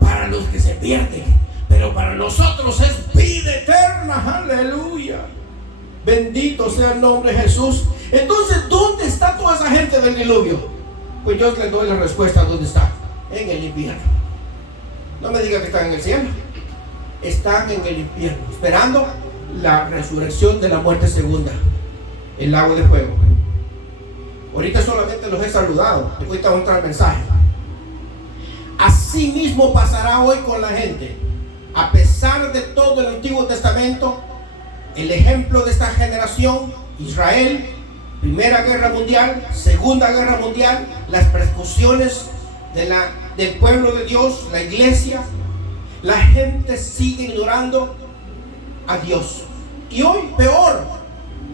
para los que se pierden, pero para nosotros es vida eterna. Aleluya, bendito sea el nombre de Jesús. Entonces, ¿dónde está toda esa gente del diluvio? Pues yo les doy la respuesta: ¿dónde está? En el infierno. No me diga que están en el cielo. Están en el infierno, esperando la resurrección de la muerte segunda, el lago de fuego. Ahorita solamente los he saludado, después te voy a mostrar el mensaje. Así mismo pasará hoy con la gente. A pesar de todo el Antiguo Testamento, el ejemplo de esta generación, Israel, Primera Guerra Mundial, Segunda Guerra Mundial, las persecuciones del pueblo de Dios, la iglesia, la gente sigue ignorando a Dios. Y hoy peor,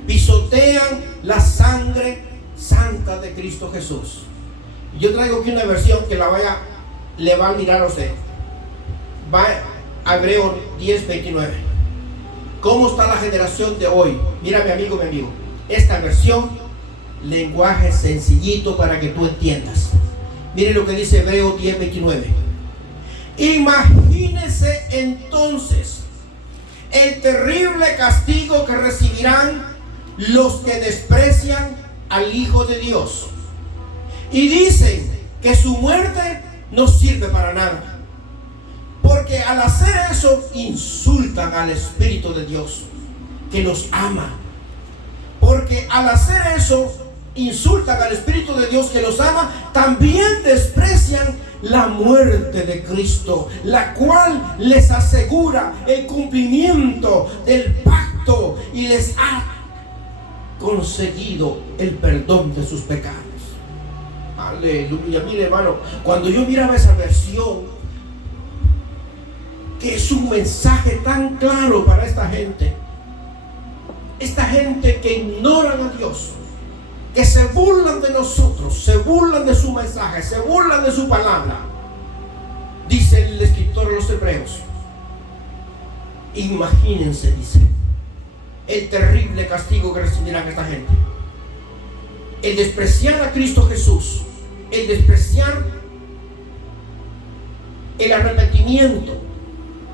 pisotean la sangre santa de Cristo Jesús. Yo traigo aquí una versión que le va a mirar a usted. Va a Hebreos 10:29. ¿Cómo está la generación de hoy? Mira, mi amigo. Esta versión, lenguaje sencillito para que tú entiendas. Mire lo que dice Hebreos 10:29. Imagínense entonces el terrible castigo que recibirán los que desprecian al Hijo de Dios y dicen que su muerte no sirve para nada, porque al hacer eso insultan al Espíritu de Dios que los ama. Porque al hacer eso insultan al Espíritu de Dios que los ama, también desprecian la muerte de Cristo, la cual les asegura el cumplimiento del pacto y les ha conseguido el perdón de sus pecados. Aleluya. Mire, hermano, cuando yo miraba esa versión, que es un mensaje tan claro para esta gente que ignoran a Dios, que se burlan de nosotros, se burlan de su mensaje, se burlan de su palabra. Dice el escritor de los Hebreos, imagínense, dice, el terrible castigo que recibirán esta gente. El despreciar a Cristo Jesús, el despreciar el arrepentimiento,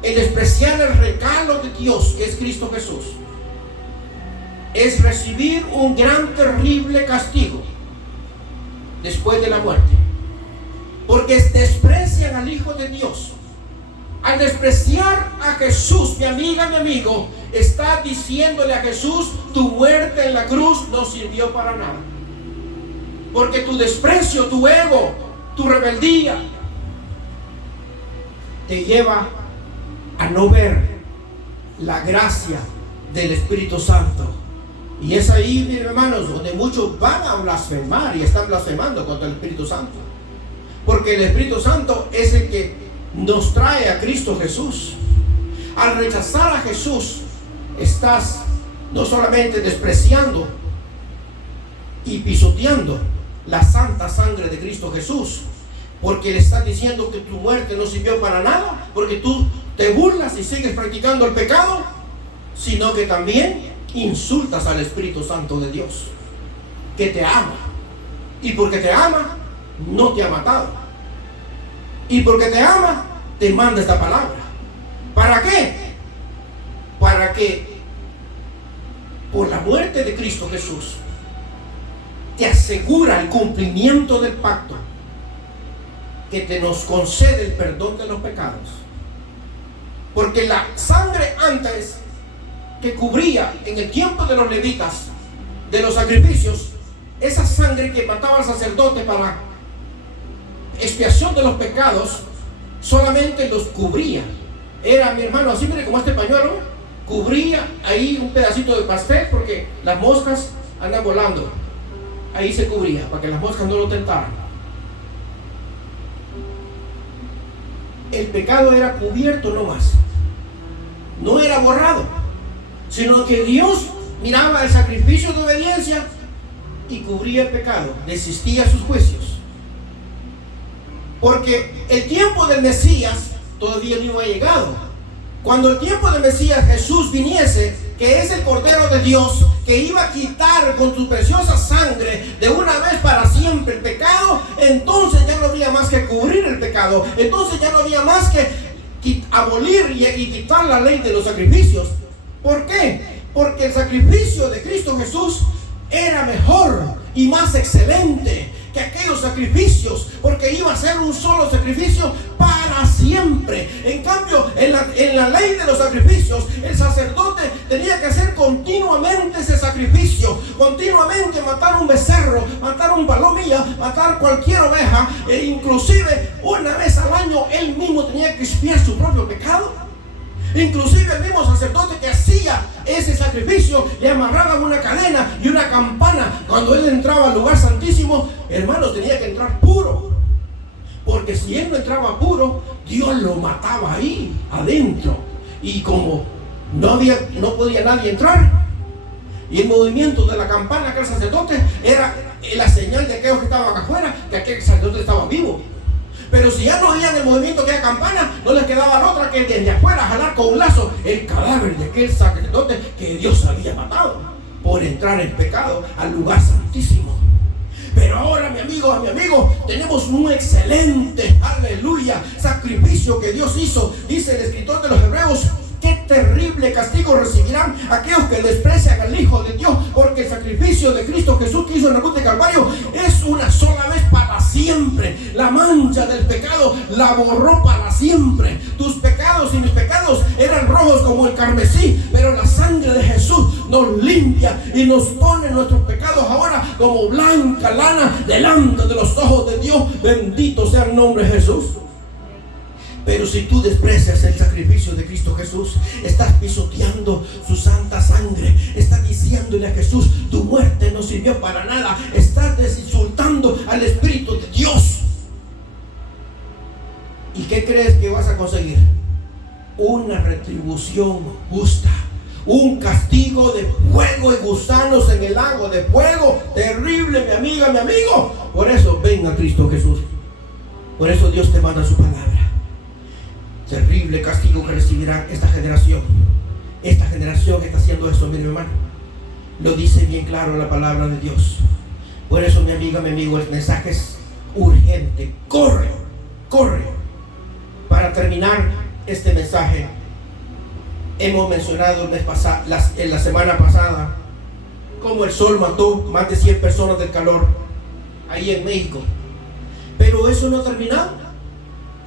el despreciar el regalo de Dios que es Cristo Jesús, es recibir un gran, terrible castigo después de la muerte. Porque desprecian al Hijo de Dios. Al despreciar a Jesús, mi amiga, mi amigo, está diciéndole a Jesús: tu muerte en la cruz no sirvió para nada. Porque tu desprecio, tu ego, tu rebeldía te lleva a no ver la gracia del Espíritu Santo. Y es ahí, mis hermanos, donde muchos van a blasfemar y están blasfemando contra el Espíritu Santo. Porque el Espíritu Santo es el que nos trae a Cristo Jesús. Al rechazar a Jesús, estás no solamente despreciando y pisoteando la santa sangre de Cristo Jesús, porque le estás diciendo que tu muerte no sirvió para nada, porque tú te burlas y sigues practicando el pecado, sino que también insultas al Espíritu Santo de Dios, que te ama. Y porque te ama, no te ha matado. Y porque te ama, te manda esta palabra. ¿Para qué? Para que por la muerte de Cristo Jesús te asegura el cumplimiento del pacto, que te nos concede el perdón de los pecados. Porque la sangre antes que cubría en el tiempo de los levitas, de los sacrificios, esa sangre que mataba al sacerdote para expiación de los pecados, solamente los cubría. Era, mi hermano, así mire, como este pañuelo, cubría ahí un pedacito de pastel, porque las moscas andan volando. Ahí se cubría para que las moscas no lo tentaran. El pecado era cubierto nomás, no era borrado, sino que Dios miraba el sacrificio de obediencia y cubría el pecado, desistía a sus juicios. Porque el tiempo del Mesías todavía no ha llegado. Cuando el tiempo del Mesías Jesús viniese, que es el Cordero de Dios, que iba a quitar con su preciosa sangre de una vez para siempre el pecado, entonces ya no había más que cubrir el pecado. Entonces ya no había más que abolir y quitar la ley de los sacrificios. ¿Por qué? Porque el sacrificio de Cristo Jesús era mejor y más excelente que aquellos sacrificios, porque iba a ser un solo sacrificio para siempre. En cambio, en la ley de los sacrificios, el sacerdote tenía que hacer continuamente ese sacrificio, continuamente matar un becerro, matar un palomilla, matar cualquier oveja, e inclusive una vez al año él mismo tenía que expiar su propio pecado. Inclusive el mismo sacerdote que hacía ese sacrificio le amarraban una cadena y una campana. Cuando él entraba al lugar santísimo, hermanos, tenía que entrar puro, porque si él no entraba puro, Dios lo mataba ahí adentro. Y como no podía nadie entrar, y el movimiento de la campana que el sacerdote era la señal de aquellos que estaban afuera, que aquel sacerdote estaba vivo. Pero si ya no oían el movimiento de la campana, no les quedaba otra que desde afuera jalar con un lazo el cadáver de aquel sacerdote que Dios había matado por entrar en pecado al lugar santísimo. Pero ahora, mi amigo, tenemos un excelente, aleluya, sacrificio que Dios hizo. Dice el escritor de los Hebreos: qué terrible castigo recibirán aquellos que desprecian al Hijo de Dios, porque el sacrificio de Cristo Jesús que hizo en la cruz de Calvario es una sola vez para siempre. La mancha del pecado la borró para siempre. Tus pecados y mis pecados eran rojos como el carmesí, pero la sangre de Jesús nos limpia y nos pone nuestros pecados ahora como blanca lana delante de los ojos de Dios. Bendito sea el nombre de Jesús. Pero si tú desprecias el sacrificio de Cristo Jesús, estás pisoteando su santa sangre. Estás diciéndole a Jesús: tu muerte no sirvió para nada. Estás desinsultando al Espíritu de Dios. ¿Y qué crees que vas a conseguir? Una retribución justa, un castigo de fuego y gusanos en el lago de fuego terrible, mi amiga, mi amigo. Por eso ven a Cristo Jesús. Por eso Dios te manda su palabra. Terrible castigo que recibirá esta generación. Esta generación que está haciendo eso, mi hermano. Lo dice bien claro la palabra de Dios. Por eso, mi amiga, mi amigo, el mensaje es urgente. Corre, corre. Para terminar este mensaje, hemos mencionado el mes pasado, en la semana pasada, cómo el sol mató más de 100 personas del calor ahí en México. Pero eso no ha terminado.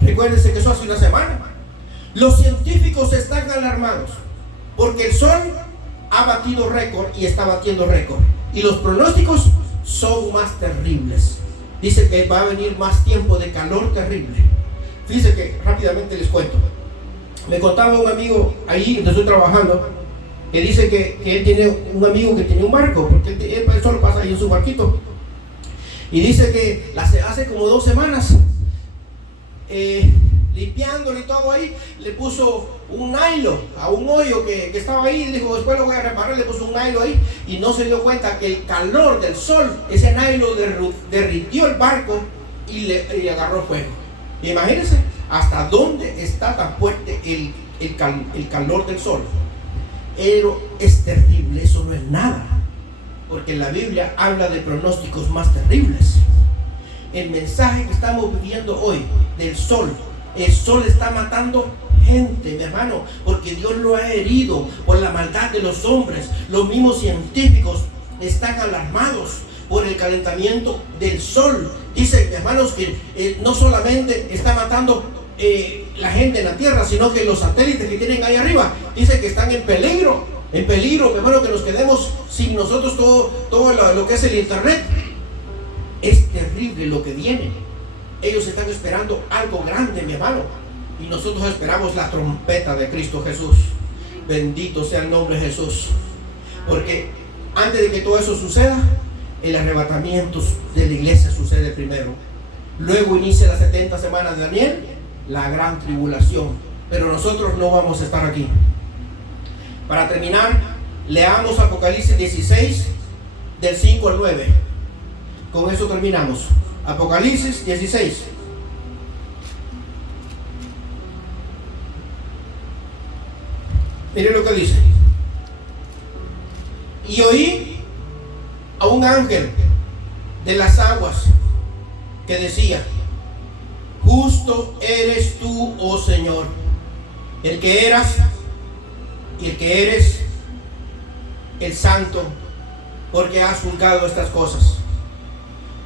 Recuérdense que eso hace una semana. Los científicos están alarmados porque el sol ha batido récord y está batiendo récord. Y los pronósticos son más terribles. Dice que va a venir más tiempo de calor terrible. Fíjense que rápidamente les cuento. Me contaba un amigo ahí donde estoy trabajando, que dice que él tiene un amigo que tiene un barco, porque él solo pasa ahí en su barquito. Y dice que hace como 2 semanas, limpiándole y todo ahí, le puso un nylon a un hoyo que estaba ahí. Y dijo, después lo voy a reparar. Le puso un nylon ahí y no se dio cuenta que el calor del sol, ese nylon derritió el barco y le agarró fuego. Imagínense hasta dónde está tan fuerte el calor del sol. Pero es terrible, eso no es nada, porque la Biblia habla de pronósticos más terribles. El mensaje que estamos viviendo hoy del sol, el sol está matando gente, mi hermano, porque Dios lo ha herido por la maldad de los hombres. Los mismos científicos están alarmados por el calentamiento del sol. Dicen, hermanos, que no solamente está matando la gente en la tierra, sino que los satélites que tienen ahí arriba, dicen que están en peligro, mi hermano, que nos quedemos sin nosotros todo lo que es el internet. Es terrible lo que viene. Ellos están esperando algo grande, mi hermano, y nosotros esperamos la trompeta de Cristo Jesús. Bendito sea el nombre de Jesús, porque antes de que todo eso suceda, el arrebatamiento de la iglesia sucede primero. Luego inicia las 70 semanas de Daniel, la gran tribulación. Pero nosotros no vamos a estar aquí. Para terminar, leamos Apocalipsis 16, del 5 al 9. Con eso terminamos. Apocalipsis 16. Miren lo que dice. Y oí a un ángel de las aguas que decía: justo eres tú, oh Señor, el que eras y el que eres, el santo, porque has juzgado estas cosas.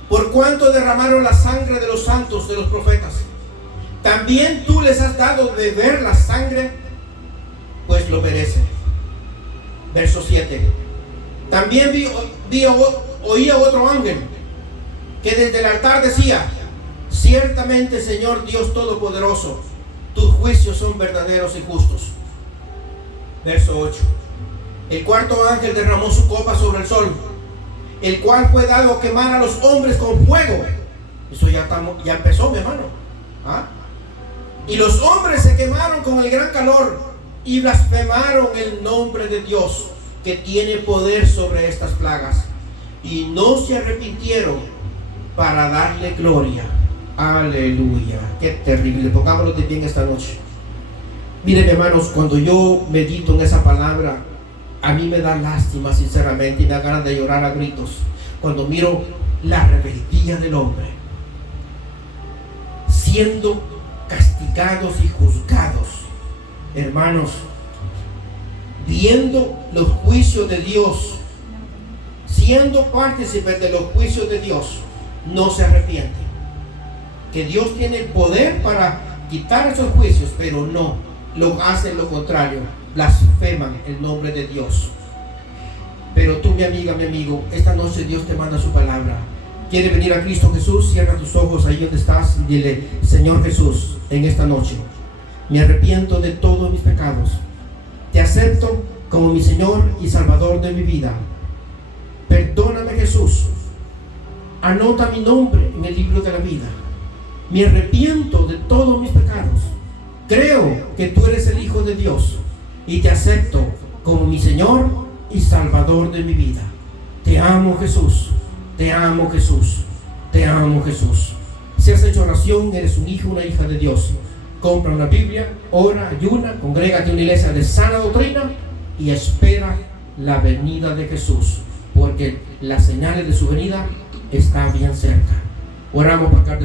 Por cuanto derramaron la sangre de los santos, de los profetas, también tú les has dado de beber la sangre, pues lo merecen. Verso 7. También oí a otro ángel que desde el altar decía: ciertamente, Señor Dios Todopoderoso, tus juicios son verdaderos y justos. Verso 8. El cuarto ángel derramó su copa sobre el sol, el cual fue dado a quemar a los hombres con fuego. Eso ya empezó, mi hermano. Y los hombres se quemaron con el gran calor y blasfemaron el nombre de Dios, que tiene poder sobre estas plagas, y no se arrepintieron para darle gloria. Aleluya. Qué terrible. Pongámonos de pie en esta noche. Miren, hermanos, cuando yo medito en esa palabra, a mí me da lástima, sinceramente, y me da ganas de llorar a gritos cuando miro la rebeldía del hombre siendo castigados y juzgados. Hermanos, viendo los juicios de Dios, siendo partícipes de los juicios de Dios, no se arrepienten. Que Dios tiene el poder para quitar esos juicios, pero no, lo hacen lo contrario, blasfeman el nombre de Dios. Pero tú, mi amiga, mi amigo, esta noche Dios te manda su palabra. ¿Quieres venir a Cristo Jesús? Cierra tus ojos ahí donde estás y dile: Señor Jesús, en esta noche me arrepiento de todos mis pecados. Te acepto como mi Señor y Salvador de mi vida. Perdóname, Jesús. Anota mi nombre en el libro de la vida. Me arrepiento de todos mis pecados. Creo que tú eres el Hijo de Dios y te acepto como mi Señor y Salvador de mi vida. Te amo, Jesús. Te amo, Jesús. Te amo, Jesús. Si has hecho oración, eres un hijo, una hija de Dios. Compra una Biblia, ora, ayuna, congrégate a una iglesia de sana doctrina y espera la venida de Jesús, porque las señales de su venida están bien cerca. Oramos para